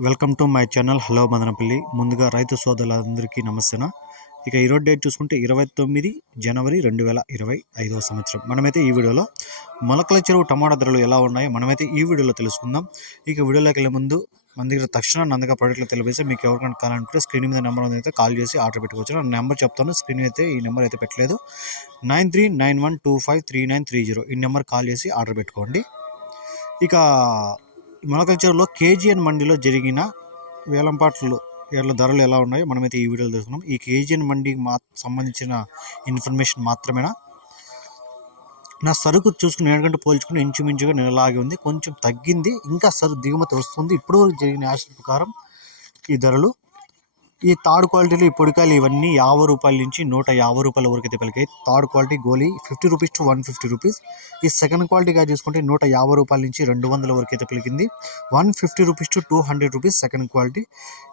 Welcome to my channel. Hello Madanapalle. ముందుగా రైతు సోదరులందరికీ నమస్తేనా? ఇక ఈరోజు డేట్ చూసుకుంటే ఇరవై తొమ్మిది జనవరి రెండు వేల ఇరవై ఐదవ సంవత్సరం. మనమైతే ఈ వీడియోలో మొలకల చెరువు టమాటా ధరలు ఎలా ఉన్నాయో మనమైతే ఈ వీడియోలో తెలుసుకుందాం. ఇక వీడియోలోకి వెళ్ళే ముందు మన దగ్గర తక్షణ నందగా ప్రోడక్ట్లు తెలిపేసి మీకు ఎవరికైనా కావాలనుకుంటే స్క్రీన్ మీద నెంబర్ ఉంది అయితే కాల్ చేసి ఆర్డర్ పెట్టుకోవచ్చు. నా నెంబర్ చెప్తాను. స్క్రీన్ అయితే ఈ నెంబర్ అయితే పెట్టలేదు. Nine three nine one two five three nine three zero ఈ నెంబర్ కాల్ చేసి ఆర్డర్ పెట్టుకోండి. ఇక మొలకల కేజీఎన్ మండీలో జరిగిన వేలంపాట్లు ఏళ్ళ ధరలు ఎలా ఉన్నాయో మనమైతే ఈ వీడియోలో తెలుసుకున్నాం ఈ కేజీఎన్ మండీకి మా సంబంధించిన ఇన్ఫర్మేషన్ మాత్రమేనా? నా సరుకు చూసుకుని ఎందుకంటే పోల్చుకుని ఇంచుమించుగా నెలలాగే ఉంది. కొంచెం తగ్గింది. ఇంకా సరుకు దిగుమతి వస్తుంది. ఇప్పుడు జరిగిన యాక్షన్ ప్రకారం ఈ ధరలు ఈ థర్డ్ క్వాలిటీలో ఈ పొడికాయలు ఇవన్నీ యాభై రూపాయల నుంచి నూట యాభై రూపాయల వరకు అయితే పలికాయి third quality Goli fifty rupees to one fifty rupees. ఈ సెకండ్ క్వాలిటీగా చూసుకుంటే నూట యాభై రూపాయల నుంచి రెండు వందల వరకు అయితే పలికింది. One fifty rupees to two hundred rupees second quality.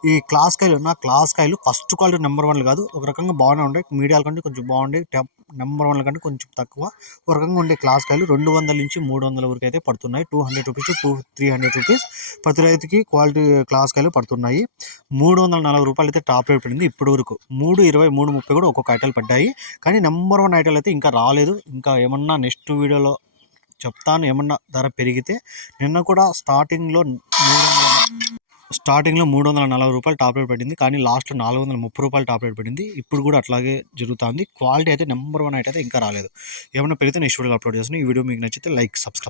ఈ క్లాస్ కాయలు నా క్లాస్ కాయలు ఫస్ట్ క్వాలిటీ నెంబర్ వన్ కాదు. ఒక రకంగా బాగానే ఉండే. మీడియాల కంటే కొంచెం బాగుండే. టెప్ నెంబర్ వన్ కంటే కొంచెం తక్కువ. ఒక రకంగా ఉండే క్లాస్ కాయలు రెండు వందల నుంచి మూడు వందల వరకు అయితే పడుతున్నాయి. Two hundred rupees to three hundred rupees ప్రతి రైతుకి క్వాలిటీ క్లాస్ కాయలు పడుతున్నాయి. మూడు వందల నలభై రూపాయలు అయితే టాప్ రేట్ పడింది ఇప్పటి వరకు. మూడు ఇరవై మూడు ముప్పై కూడా ఒక్కొక్క ఐటల్ పడ్డాయి. కానీ నెంబర్ వన్ ఐటల్ అయితే ఇంకా రాలేదు. ఇంకా ఏమన్నా నెక్స్ట్ వీడియోలో చెప్తాను. ఏమన్నా ధర పెరిగితే నిన్న కూడా స్టార్టింగ్లో మూడు వందల స్టార్టింగ్లో మూడు వందల నలభై రూపాయలు టాప్ రేట్ పడింది. కానీ లాస్ట్లో నాలుగు వందల ముప్పై రూపాయలు టాప్ రేట్ పడింది. ఇప్పుడు కూడా అట్లాగే జరుగుతుంది. క్వాలిటీ అయితే నెంబర్ వన్ అయితే ఇంకా రాలేదు. ఏమైనా పెరిగితే నెక్స్ట్ వీడియోలో అప్లోడ్ చేస్తాను. ఈ వీడియో మీకు నచ్చితే లైక్ సబ్స్క్రైబ్